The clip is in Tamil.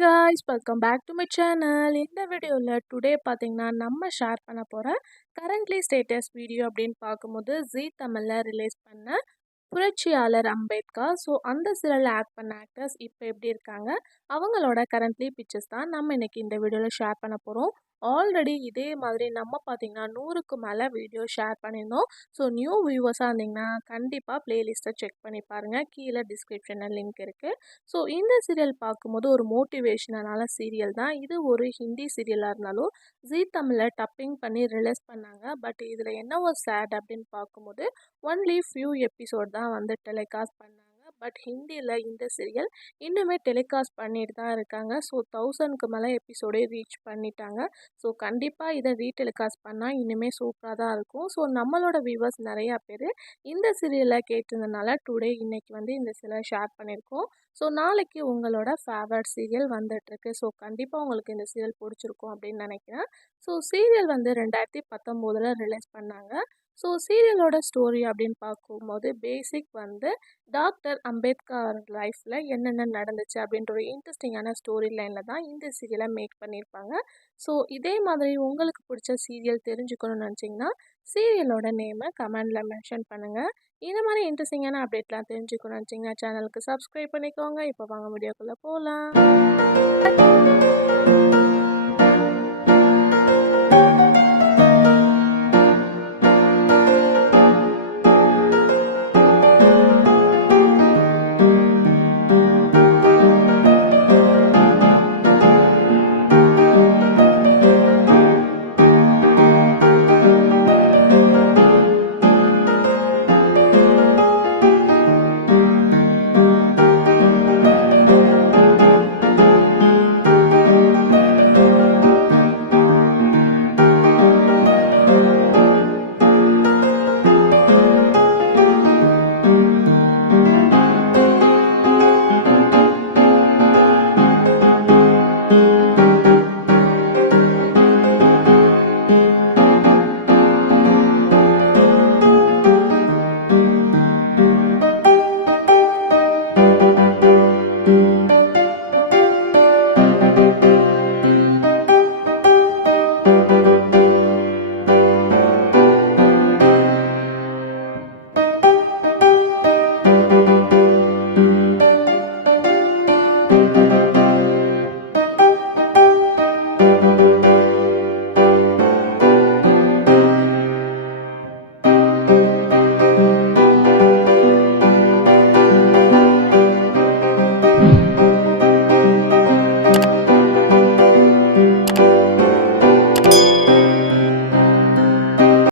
guys, welcome back to my channel. இந்த வீடியோல டுடே பாத்தீங்கன்னா நம்ம ஷேர் பண்ண போற கரண்ட்லி ஸ்டேட்டஸ் வீடியோ அப்படின்னு பார்க்கும்போது ஜீ தமிழ்ல ரிலீஸ் பண்ண புரட்சியாளர் அம்பேத்கர். ஸோ அந்த சீரியலில் ஆக்ட் பண்ண ஆக்டர்ஸ் இப்போ எப்படி இருக்காங்க, அவங்களோட கரண்ட்லி பிக்சர்ஸ் தான் நம்ம இன்னைக்கு இந்த வீடியோவில் ஷேர் பண்ண போகிறோம். ஆல்ரெடி இதே மாதிரி நம்ம பார்த்தீங்கன்னா 100க்கு மேலே வீடியோ ஷேர் பண்ணியிருந்தோம். ஸோ நியூ வியூவர்ஸாக இருந்தீங்கன்னா கண்டிப்பாக ப்ளேலிஸ்ட்டை செக் பண்ணி பாருங்கள், கீழே டிஸ்கிரிப்ஷனில் லிங்க் இருக்குது. ஸோ இந்த சீரியல் பார்க்கும்போது ஒரு மோட்டிவேஷனான சீரியல் தான் இது. ஒரு ஹிந்தி சீரியலாக இருந்தாலும் ஜீ தமிழில் டப்பிங் பண்ணி ரிலீஸ் பண்ணாங்க. பட் இதில் என்ன ஒரு சேட் அப்படின்னு பார்க்கும்போது ஒன்லி ஃபியூ எபிசோட் தான் வந்து டெலிகாஸ்ட் பண்ணாங்க. பட் ஹிந்தியில் இந்த சீரியல் இன்னுமே டெலிகாஸ்ட் பண்ணிட்டு தான் இருக்காங்க. ஸோ 1000க்கு மேலே எபிசோடே ரீச் பண்ணிட்டாங்க. ஸோ கண்டிப்பாக இதை ரீடெலிகாஸ்ட் பண்ணால் இன்னுமே சூப்பராக தான் இருக்கும். ஸோ நம்மளோட வியூவர்ஸ் நிறையா பேர் இந்த சீரியலை கேட்டிருந்தனால டுடே இன்னைக்கு வந்து இந்த சீரியலை ஷேர் பண்ணியிருக்கோம். ஸோ நாளைக்கு உங்களோட ஃபேவரட் சீரியல் வந்துட்டுருக்கு. ஸோ கண்டிப்பாக உங்களுக்கு இந்த சீரியல் பிடிச்சிருக்கும் அப்படின்னு நினைக்கிறேன். ஸோ சீரியல் வந்து 2019 ரிலீஸ் பண்ணாங்க. ஸோ சீரியலோட ஸ்டோரி அப்படின்னு பார்க்கும்போது பேசிக் வந்து டாக்டர் அம்பேத்கர் லைஃப்பில் என்னென்ன நடந்துச்சு அப்படின்ற ஒரு இன்ட்ரெஸ்டிங்கான ஸ்டோரி லைனில் தான் இந்த சீரியலை மேக் பண்ணியிருப்பாங்க. ஸோ இதே மாதிரி உங்களுக்கு பிடிச்ச சீரியல் தெரிஞ்சுக்கணும்னு நினச்சிங்கன்னா சீரியலோட நேமை கமெண்டில் மென்ஷன் பண்ணுங்கள். இந்த மாதிரி இன்ட்ரெஸ்டிங்கான அப்டேட்லாம் தெரிஞ்சுக்கணும்னு நினச்சிங்கன்னா சேனலுக்கு சப்ஸ்கிரைப் பண்ணிக்கோங்க. இப்போ வாங்க வீடியோக்குள்ளே போகலாம்.